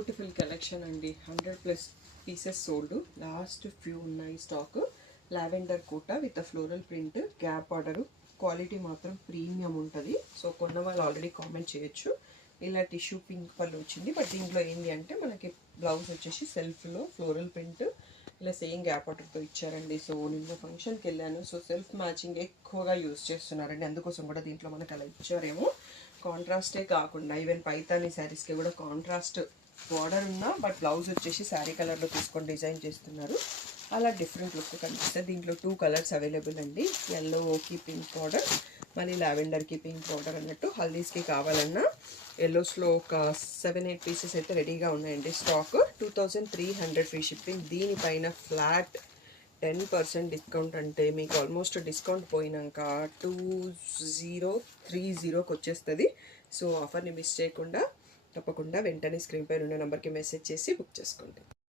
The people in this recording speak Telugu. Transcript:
బ్యూటిఫుల్ కలెక్షన్ అండి. 100+ పీసెస్ సోల్డ్. లాస్ట్ ఫ్యూ ఉన్నాయి stock. Lavender Kota with floral print, gap border. Quality మాత్రం ప్రీమియం ఉంటుంది. సో కొన్న వాళ్ళు ఆల్రెడీ కామెంట్ చేయొచ్చు. ఇలా టిష్యూ పింక్ పళ్ళు వచ్చింది. బట్ దీంట్లో ఏంటి అంటే మనకి బ్లౌజ్ వచ్చేసి సెల్ఫ్లో ఫ్లోరల్ ప్రింట్ ఇలా సేమ్ గ్యాప్ బార్డర్తో ఇచ్చారండి. సో నిన్న ఫంక్షన్కి వెళ్ళాను. సో సెల్ఫ్ మ్యాచింగ్ ఎక్కువగా యూజ్ చేస్తున్నారండి. అందుకోసం కూడా దీంట్లో మనకు అలా ఇచ్చారేమో. కాంట్రాస్టే కాకుండా ఈవెన్ పైతానీ శారీస్కి కూడా కాంట్రాస్ట్ బార్డర్ ఉన్నా బట్ బ్లౌజ్ వచ్చేసి శారీ కలర్లో తీసుకొని డిజైన్ చేస్తున్నారు. అలా డిఫరెంట్ లుక్ కనిపిస్తుంది. దీంట్లో 2 కలర్స్ అవైలబుల్ అండి. ఎల్లోకి పింక్ బార్డర్, మళ్ళీ లావెండర్కి పింక్ బార్డర్ అన్నట్టు. హల్దీస్కి కావాలన్నా ఎల్లోస్లో ఒక 7-8 పీసెస్ అయితే రెడీగా ఉన్నాయండి స్టాక్. 2300 free shipping. దీనిపైన ఫ్లాట్ 10% డిస్కౌంట్ అంటే మీకు ఆల్మోస్ట్ డిస్కౌంట్ పోయినాక 2030కి వచ్చేస్తుంది. సో ఆఫర్ని మిస్ చేయకుండా తప్పకుండా వెంటనే స్క్రీన్ పైన ఉన్న నెంబర్కి మెసేజ్ చేసి బుక్ చేసుకోండి.